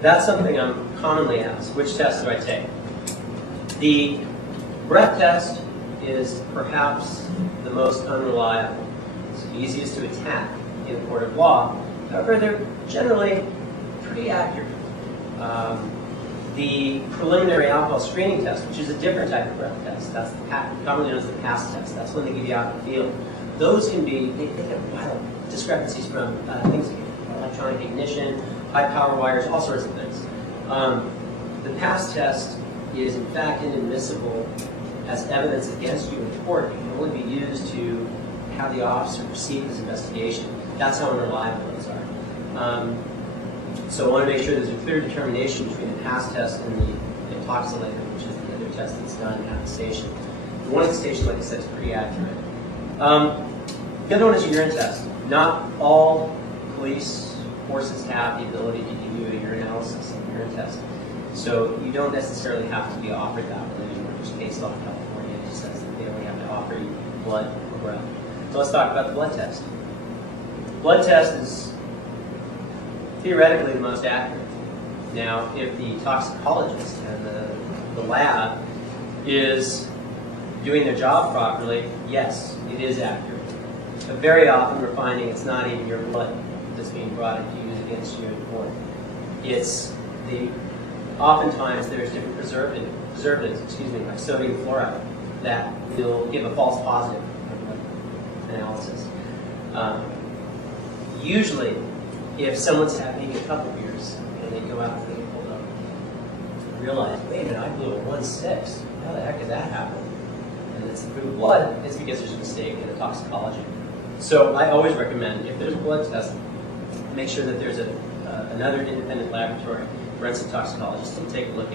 that's something I'm commonly asked. Which test do I take? The breath test is perhaps the most unreliable. It's the easiest to attack in a court of law. However, they're generally pretty accurate. The preliminary alcohol screening test, which is a different type of breath test, that's commonly known as the pass test. That's when they give you out in the field. Those can be, they have wild discrepancies from things like electronic ignition, high power wires, all sorts of things. The pass test is in fact inadmissible as evidence against you in court. It can only be used to have the officer proceed with his investigation. That's how unreliable those are. So I want to make sure there's a clear determination between the pass test and the intoxilator, which is the other test that's done at the station. The one at the station, like I said, is pretty accurate. The other one is a urine test. Not all police forces have the ability to give you a urinalysis and urine test. So you don't necessarily have to be offered that religion, or just case law in California it just says that they only have to offer you blood or breath. So let's talk about the blood test. Blood test is theoretically the most accurate. Now, if the toxicologist and the lab is doing their job properly, yes, it is accurate. But very often we're finding it's not even your blood that's being brought in to use against you in court. It's oftentimes there's different preservatives, like sodium fluoride, that will give a false positive analysis. Usually, if someone's having a couple beers and they go out and they pull up and realize, wait a minute, I blew a 1.6. How the heck did that happen? And it's through blood, it's because there's a mistake in the toxicology. So I always recommend, if there's a blood test, make sure that there's another independent laboratory, forensic toxicologist, to take a look at